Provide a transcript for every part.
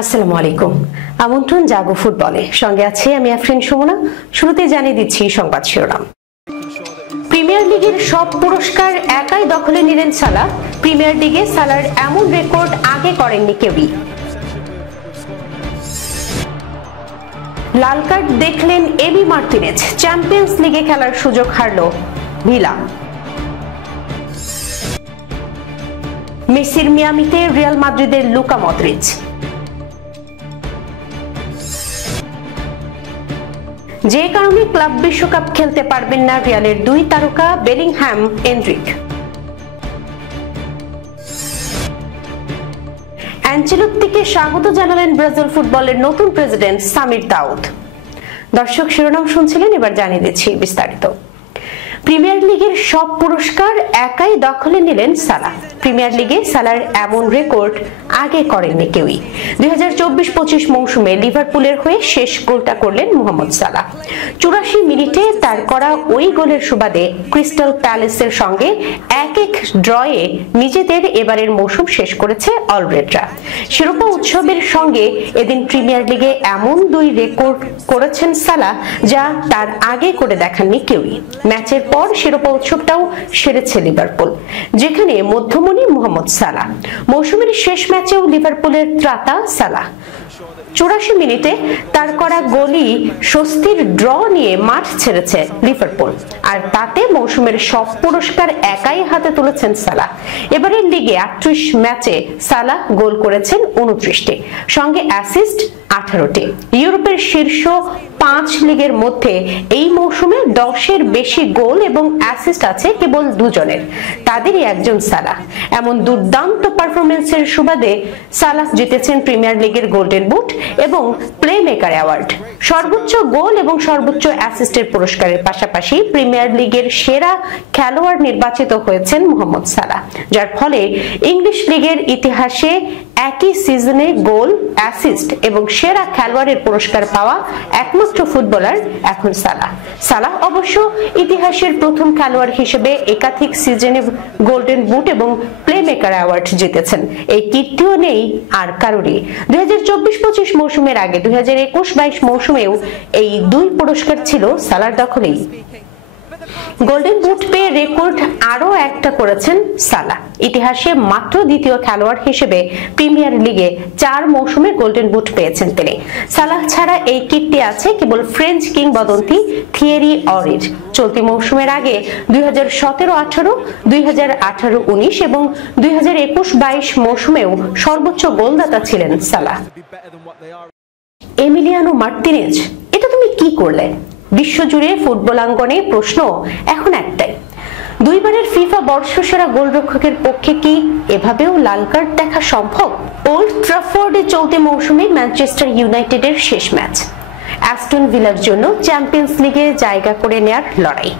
আসসালামু আলাইকুম। আমন্ত্রণ জাগো ফুটবলে, সঙ্গে আছে আমি আফরিন সুমনা। শুরুতে জানিয়ে দিচ্ছি সংবাদ শিরোনাম। প্রিমিয়ার লিগের সব পুরস্কার একাই দখলে নিলেন সালাহ। প্রিমিয়ার লিগে সালার এমন রেকর্ড আগে করেননি কেউই। লাল কার্ড দেখলেন এবি মার্টিনেজ, চ্যাম্পিয়ন্স লিগে খেলার সুযোগ হারল ভিলা। মেসির মিয়ামিতে রিয়াল মাদ্রিদের লুকা মদ্রিচ। যে কারণে ক্লাব বিশ্বকাপ খেলতে পারবেন না রিয়ালের দুই তারকা বেলিংহ্যাম, এনড্রিক। অ্যানচেলোত্তিকে স্বাগত জানালেন ব্রাজিল ফুটবলের নতুন প্রেসিডেন্ট সামির দাউদ। দর্শক, শিরোনাম শুনছিলেন, এবার জানিয়ে দিচ্ছি বিস্তারিত। প্রিমিয়ার লিগের সব পুরস্কার একাই দখলে নিলেন সালাহ। প্রিমিয়ার লিগে সালার এমন রেকর্ড আগে করেননি কেউই। 2024-25 মৌসুমে লিভারপুলের হয়ে শেষ গোলটা করলেন মোহাম্মদ সালাহ। 84 মিনিটে তার করা ওই গোলের সুবাদে ক্রিস্টাল প্যালেসের সঙ্গে 1-1 ড্রয়ে নিজেদের এবারের মৌসুম শেষ করেছে অলরেডরা। শিরোপা উৎসবের সঙ্গে এদিন প্রিমিয়ার লিগে এমন দুই রেকর্ড করেছেন সালাহ যা তার আগে করে দেখাননি কেউই। ম্যাচের পর শিরোপা উৎসবটাও সেরেছে লিভারপুল, যেখানে মধ্যমণি মোহাম্মদ সালাহ। মৌসুমের শেষ ম্যাচেও লিভারপুলের ত্রাতা সালাহ। 84 মিনিটে তার করা গোলই স্বস্তির ড্র নিয়ে মাঠ ছেড়েছে লিভারপুল, আর তাতে মৌসুমের সব পুরস্কার একাই হাতে তুলেছেন সালাহ। এবারের লিগে 38 ম্যাচে সালাহ গোল করেছেন 29টি, সঙ্গে অ্যাসিস্ট 18টি। ইউরোপের শীর্ষ 5 লিগের মধ্যে এই মৌসুমে 10-এর বেশি গোল এবং অ্যাসিস্ট আছে কেবল দুজনের, তাদেরই একজন সালাহ। এমন দুর্দান্ত পারফরমেন্সের সুবাদে সালাহ জিতেছেন প্রিমিয়ার লিগের গোল্ডেন বুট এবং প্লে মেকার অ্যাওয়ার্ড। সর্বোচ্চ গোল এবং সর্বোচ্চ অ্যাসিস্টের পুরস্কারের পাশাপাশি প্রিমিয়ার লিগের সেরা খেলোয়াড় নির্বাচিত হয়েছেন মোহাম্মদ সালাহ, যার ফলে ইংলিশ লিগের ইতিহাসে একই সিজনে গোল, অ্যাসিস্ট এবং সেরা খেলোয়াড়ের পুরস্কার পাওয়া একমাত্র ফুটবলার এখন সালাহ। সালাহ অবশ্য ইতিহাসের প্রথম খেলোয়াড় হিসেবে একাধিক সিজনে গোল্ডেন বুট এবং প্লে মেকার অ্যাওয়ার্ড জিতেছেন। এই কীর্তিও নেই আর কারোরই। 2024-25 মৌসুমের আগে 2021-22 মৌসুমেও এই দুই পুরস্কার ছিল সালাহর দখলেই। গোল্ডেন বুট পেয়ে রেকর্ড আরো একটা করেছেন সালাহ। ইতিহাসে মাত্র দ্বিতীয় খেলোয়াড় হিসেবে প্রিমিয়ার লিগে 4 মৌসুমে গোল্ডেন বুট পেয়েছেন তিনি। সালাহ ছাড়া এই কীর্তি আছে কেবল ফ্রেঞ্চ কিংবদন্তি থিয়েরি অরির। চলতি মৌসুমের আগে 2017-18, 2018-19 এবং 2021-22 মৌসুমেও সর্বোচ্চ গোলদাতা ছিলেন সালাহ। এমিলিয়ানো মার্টিনেজ, এটা তুমি কি করলে? বিশ্বজুড়ে ফুটবলাঙ্গনে প্রশ্ন এখন একটাই, দুইবারের ফিফা বর্ষসেরা গোলরক্ষকের পক্ষে কি এভাবেও লাল কার্ড দেখা সম্ভব? ওল্ড ট্রাফোর্ডে চলতি মৌসুমে ম্যানচেস্টার ইউনাইটেডের শেষ ম্যাচ, অ্যাস্টন ভিলার জন্য চ্যাম্পিয়ন্স লিগে জায়গা করে নেয়ার লড়াই।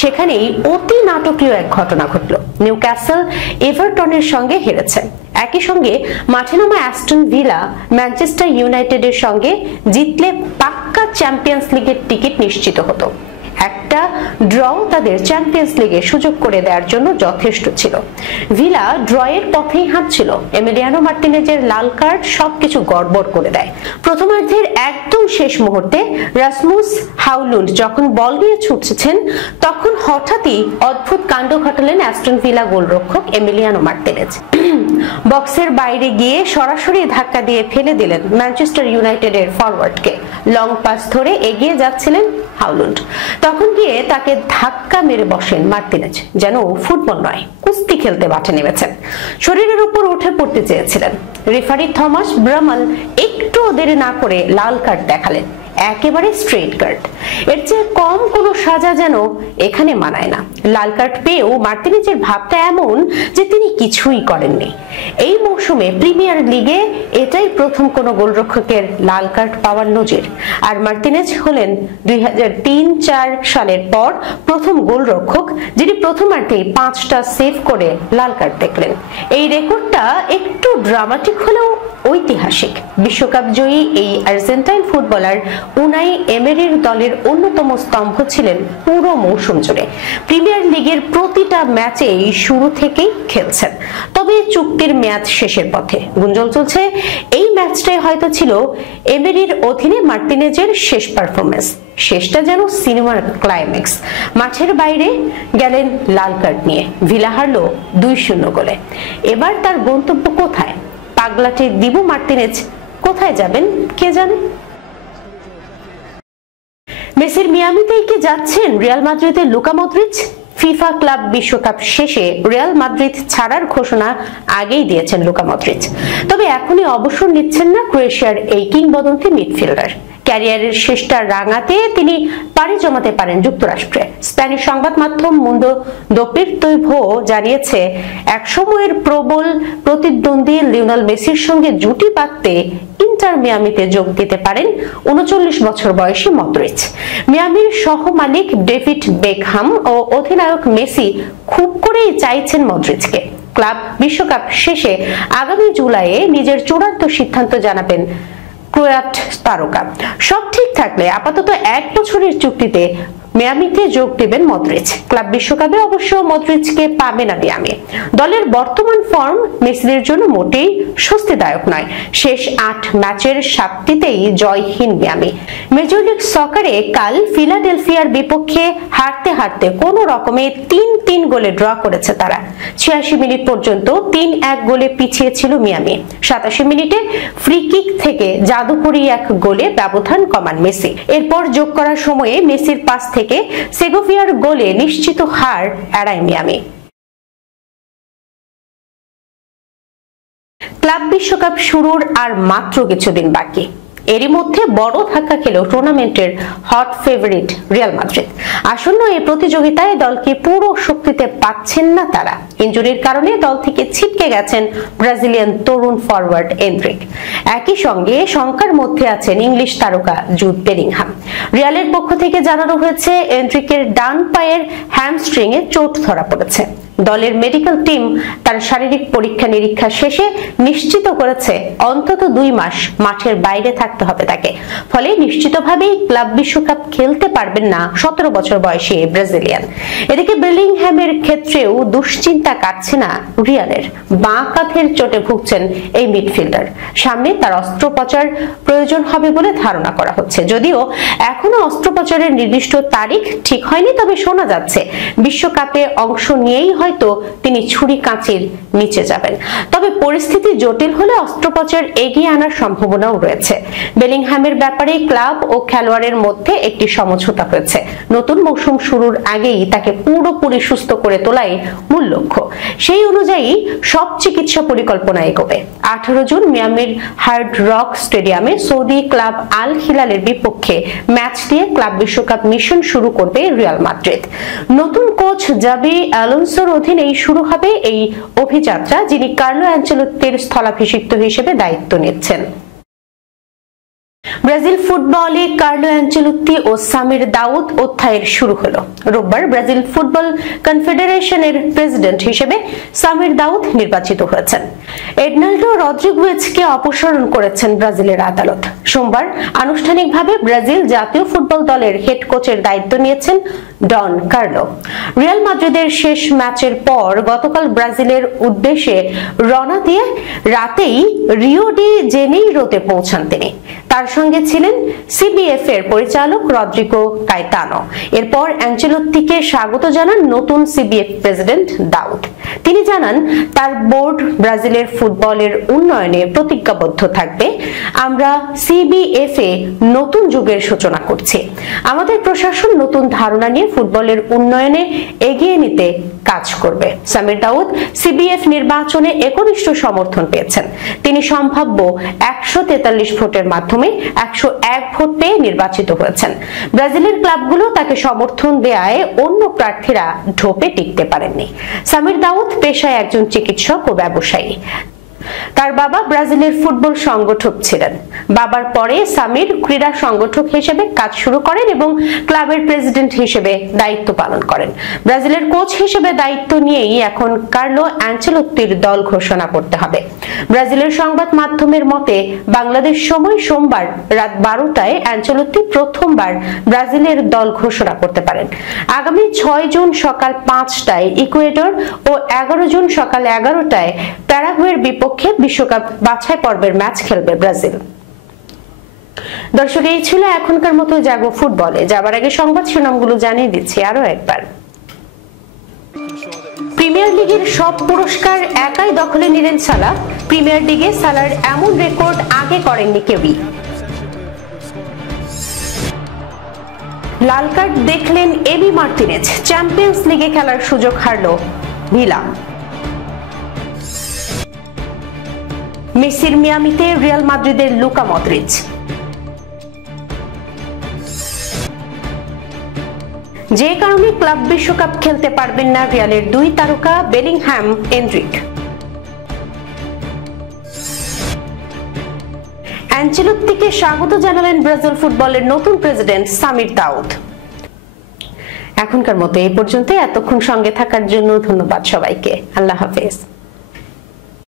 সেখানেই অতি নাটকীয় এক ঘটনা ঘটল। নিউক্যাসল এভারটনের সঙ্গে হেরেছে। একই সঙ্গে মাঠে নামা অ্যাস্টন ভিলা ম্যানচেস্টার ইউনাইটেডের সঙ্গে জিতলে পাক্কা চ্যাম্পিয়ন্স লিগের টিকিট নিশ্চিত হতো। একটা ড্র তাদের চ্যাম্পিয়ন্স লিগে সুযোগ করে দেওয়ার জন্য যথেষ্ট ছিল। ভিলা ড্রয়ের পথেই হাঁটছিল। এমিলিয়ানো মার্টিনেজের লাল কার্ড সবকিছু গড়বড় করে দেয়। প্রথমার্ধের একদম শেষ মুহূর্তে রাসমুস হাউলুন্ড যখন বল নিয়ে ছুটছেন, তখন হঠাৎই অদ্ভুত কাণ্ড ঘটালেন অ্যাস্টন ভিলা গোলরক্ষক এমিলিয়ানো মার্টিনেজ। বক্সের বাইরে গিয়ে সরাসরি ধাক্কা দিয়ে ফেলে দিলেন ম্যানচেস্টার ইউনাইটেডের ফরওয়ার্ডকে। লং পাস ধরে এগিয়ে যাচ্ছিলেন হাউলুন্ড, তখন গিয়ে তাকে ধাক্কা মেরে বসেন মার্টিনেজ। যেন ফুটবল নয়, কুস্তি খেলতে মাঠে নেমেছেন। শরীরের উপর উঠে পড়তে চেয়েছিলেন। রেফারি থমাস ব্রামাল একটু দেরি না করে লাল কার্ড দেখালেন, একেবারে স্ট্রেট কার্ড। এর চেয়ে কম কোনো সাজা যেন এখানে মানায় না। লাল কার্ড পেয়েও মার্টিনেজের ভাবটা এমন যে তিনি কিছুই করেননি। এই মৌসুমে প্রিমিয়ার লিগে এটাই প্রথম কোনো গোলরক্ষকের লাল কার্ড পাওয়ার নজির। আর মার্টিনেজ হলেন 2003-4 সালের পর প্রথম গোলরক্ষক যিনি প্রথমার্ধেই 5টা সেভ করে লাল কার্ড দেখলেন। এই রেকর্ডটা একটু ড্রামাটিক হলেও ঐতিহাসিক। বিশ্বকাপ জয়ী এই আর্জেন্টাইন ফুটবলার উনাই এমেরির দলের অন্যতম স্তম্ভ ছিলেন পুরো মৌসুম জুড়ে। প্রিমিয়ার লিগের প্রতিটা ম্যাচেই শুরু থেকেই খেলছেন, তবে চুক্তির মেয়াদ শেষের পথে। গুঞ্জন চলছে এই ম্যাচটাই হয়তো হয়তো ছিল এমেরির অধীনে মার্টিনেজের শেষ পারফরমেন্স। শেষটা যেন সিনেমার ক্লাইম্যাক্স। মাঠের বাইরে গেলেন লাল কার্ড নিয়ে, ভিলা হারলো 2-0 গোলে। এবার তার গন্তব্য কোথায়? পাগলাটে দিবু মার্টিনেজ কোথায় যাবেন কে জানে। মেসির মিয়ামিতেই কি যাচ্ছেন রিয়াল মাদ্রিদের লুকা মদ্রিচ? ফিফা ক্লাব বিশ্বকাপ শেষে রিয়াল মাদ্রিদ ছাড়ার ঘোষণা আগেই দিয়েছেন লুকা মদ্রিচ। তবে এখনই অবসর নিচ্ছেন না ক্রোয়েশিয়ার এই কিংবদন্তি মিডফিল্ডার। ক্যারিয়ারের শেষটা রাঙাতে তিনি পাড়ি জমাতে পারেন যুক্তরাষ্ট্রে। স্প্যানিশ সংবাদ মাধ্যম মুন্দো দেপোর্তিভো জানিয়েছে, একসময়ের প্রবল প্রতিদ্বন্দ্বী লিওনেল মেসির সঙ্গে জুটি বাঁধতে ইন্টার মিয়ামিতে যোগ দিতে পারেন 39 বছর বয়সী মদ্রিচ। মিয়ামির সহ মালিক ডেভিড বেকহাম ও অধিনায়ক মেসি খুব করেই চাইছেন মদ্রিচকে। ক্লাব বিশ্বকাপ শেষে আগামী জুলাইয়ে নিজের চূড়ান্ত সিদ্ধান্ত জানাবেন ক্রোয়াট তারকা। সব ঠিক থাকলে আপাতত 1 বছরের চুক্তিতে মিয়ামিতে যোগ দেবেন মদ্রিচ। ক্লাব বিশ্বকাপে অবশ্য মদ্রিচকে পাবে না মিয়ামি। দলের বর্তমান ফর্ম মেসিদের জন্য মোটেই স্বস্তিদায়ক নয়। শেষ 8 ম্যাচের 7টিতেই জয়হীন মিয়ামি। মেজর লিগ সকারে কাল ফিলাডেলফিয়ার বিপক্ষে হারতে হারতে কোন রকমে 3-3 গোলে ড্র করেছে তারা। 86 মিনিট পর্যন্ত 3-1 গোলে পিছিয়ে ছিল মিয়ামি। 87 মিনিটে ফ্রি কিক থেকে জাদুকরী এক গোলে ব্যবধান কমান মেসি। এরপর যোগ করার সময়ে মেসির পাস থেকে সেগোভিয়ার গোলে নিশ্চিত হার এড়ায় মিয়ামি। ক্লাব বিশ্বকাপ শুরুর আর মাত্র কিছুদিন বাকি। এরই মধ্যে বড় ধাক্কা খেল টুর্নামেন্টের হট ফেভারিট রিয়াল মাদ্রিদ। আসন্ন এই প্রতিযোগিতায় দলকে পুরো শক্তিতে পাচ্ছেন না তারা। ইনজুরির কারণে দল থেকে ছিটকে গেছেন ব্রাজিলিয়ান তরুণ ফরওয়ার্ড এন্ড্রিক। একই সঙ্গে শঙ্কার মধ্যে আছেন ইংলিশ তারকা জুড বেলিংহাম। রিয়ালের পক্ষ থেকে জানানো হয়েছে এন্ড্রিকের ডান পায়ের হ্যামস্ট্রিং এ চোট ধরা পড়েছে। দলের মেডিকেল টিম তার শারীরিক পরীক্ষা নিরীক্ষা শেষে নিশ্চিত করেছে অন্তত 2 মাস মাঠের বাইরে থাকতে হবে তাকে। ফলে নিশ্চিতভাবেই ক্লাব বিশ্বকাপ খেলতে পারবেন না 17 বছর বয়সী ব্রাজিলিয়ান। এদিকে বেলিংহ্যামের ক্ষেত্রেও দুশ্চিন্তা কাটছে না রিয়ালের। বাঁ কাঁধের চোটে ভুগছেন এই মিডফিল্ডার। সামনে তার অস্ত্রোপচার প্রয়োজন হবে বলে ধারণা করা হচ্ছে। যদিও এখনো অস্ত্রোপচারের নির্দিষ্ট তারিখ ঠিক হয়নি, তবে শোনা যাচ্ছে বিশ্বকাপে অংশ নিয়েই হয়তো তিনি ছুরি কাঁচির নিচে যাবেন। তবে পরিস্থিতি জটিল হলে অস্ত্রোপচার এগিয়ে আনার সম্ভাবনাও রয়েছে। বেলিংহ্যামের ব্যাপারে ক্লাব ও খেলোয়াড়ের মধ্যে একটি সমঝোতা হয়েছে। নতুন মৌসুম শুরুর আগেই তাকে পুরোপুরি সুস্থ করে তোলাই মূল লক্ষ্য। সেই অনুযায়ী সব চিকিৎসা পরিকল্পনা এগোবে। 18 জুন মিয়ামির হার্ড রক স্টেডিয়ামে সৌদি ক্লাব আল হিলালের বিপক্ষে ম্যাচ দিয়ে ক্লাব বিশ্বকাপ মিশন শুরু করবে রিয়াল মাদ্রিদ। নতুন কোচ জাবি আলোনসোর অধীনেই শুরু হবে এই অভিযাত্রা, যিনি কার্লো অ্যানচেলোত্তির স্থলাভিষিক্ত হিসেবে দায়িত্ব নিচ্ছেন। ব্রাজিল ফুটবলে কার্লো অ্যানচেলোত্তি ও সামির দাউদ অধ্যায়ের শুরু হলো। রোববার ব্রাজিল ফুটবল কনফেডারেশনের প্রেসিডেন্ট হিসেবে সামির দাউদ নির্বাচিত হয়েছেন। এডনাল্ডো রদ্রিগুয়েজকে অপসারণ করেছেন ব্রাজিলের আদালত। সোমবার আনুষ্ঠানিকভাবে ব্রাজিল জাতীয় ফুটবল দলের হেড কোচের দায়িত্ব নিয়েছেন ডন কার্লো। রিয়াল মাদ্রিদের শেষ ম্যাচের পর গতকাল ব্রাজিলের উদ্দেশ্যে রওনা দিয়ে রাতেই রিও ডি জেনেইরোতে পৌঁছান তিনি। তার সঙ্গে ছিলেন সিবিএফ এর পরিচালক রদ্রিগো কায়েতানো। এরপর অ্যানচেলোত্তিকে স্বাগত জানান নতুন সিবিএফ প্রেসিডেন্ট দাউদ। তিনি জানান তার বোর্ড ব্রাজিলের ফুটবলের উন্নয়নে প্রতিজ্ঞাবদ্ধ থাকবে। আমরা সিবিএফ এ নতুন যুগের সূচনা করছি। আমাদের প্রশাসন নতুন ধারণা নিয়ে ফুটবলের উন্নয়নে এগিয়ে নিতে কাজ করবে। সামির দাউদ সিবিএফ নির্বাচনে একনিষ্ঠ সমর্থন পেয়েছেন। তিনি সম্ভাব্য 143 ভোটের মাধ্যমে 101 ভোট পেয়ে নির্বাচিত হয়েছেন। ব্রাজিলের ক্লাবগুলো তাকে সমর্থন দেয়ায় অন্য প্রার্থীরা ঢোপে টিকতে পারেননি। সামির দাউদ পেশায় একজন চিকিৎসক ও ব্যবসায়ী। তার বাবা ব্রাজিলের ফুটবল সংগঠক ছিলেন। বাবার পরে সামির ক্রীড়া সংগঠক হিসেবে কাজ শুরু করেন এবং ক্লাবের প্রেসিডেন্ট হিসেবে দায়িত্ব পালন করেন। ব্রাজিলের কোচ হিসেবে দায়িত্ব নিয়েই এখন কার্লো অ্যানচেলোত্তির দল ঘোষণা করতে হবে। ব্রাজিলের সংবাদ মাধ্যমের মতে বাংলাদেশ সময় সোমবার রাত 12টায় অ্যানচেলোত্তি প্রথমবার ব্রাজিলের দল ঘোষণা করতে পারেন। আগামী 6 জুন সকাল 5টায় ইকুয়েডর ও 11 জুন সকাল 11টায় প্যারাগুয়ের বিপক্ষে বিশ্বকাপ বাছাই পর্বের ম্যাচ খেলবে ব্রাজিল। দর্শক, এই ছিল এখনকার মতো জাগো ফুটবলে। যাবার আগে সংবাদ শিরোনামগুলো জানিয়ে দিচ্ছি আরো একবার। প্রিমিয়ার লিগের সব পুরস্কার একাই দখলে নিলেন সালাহ। প্রিমিয়ার লিগে সালার এমন রেকর্ড আগে করেননি কেউই। লাল কার্ড দেখলেন এবি মার্টিনেজ। চ্যাম্পিয়ন্স লিগে খেলার সুযোগ হারল ভিলা। মেসির মিয়ামিতে রিয়াল মাদ্রিদের লুকা মদ্রিচ। যে কারণে ক্লাব বিশ্বকাপ খেলতে পারবেন না রিয়ালের দুই তারকা বেলিংহ্যাম, এনড্রিক। অ্যানচেলোত্তিকে স্বাগত জানালেন ব্রাজিল ফুটবলের নতুন প্রেসিডেন্ট সামির দাউদ। এখনকার মতো এই পর্যন্ত। এতক্ষণ সঙ্গে থাকার জন্য ধন্যবাদ সবাইকে। আল্লাহ হাফেজ।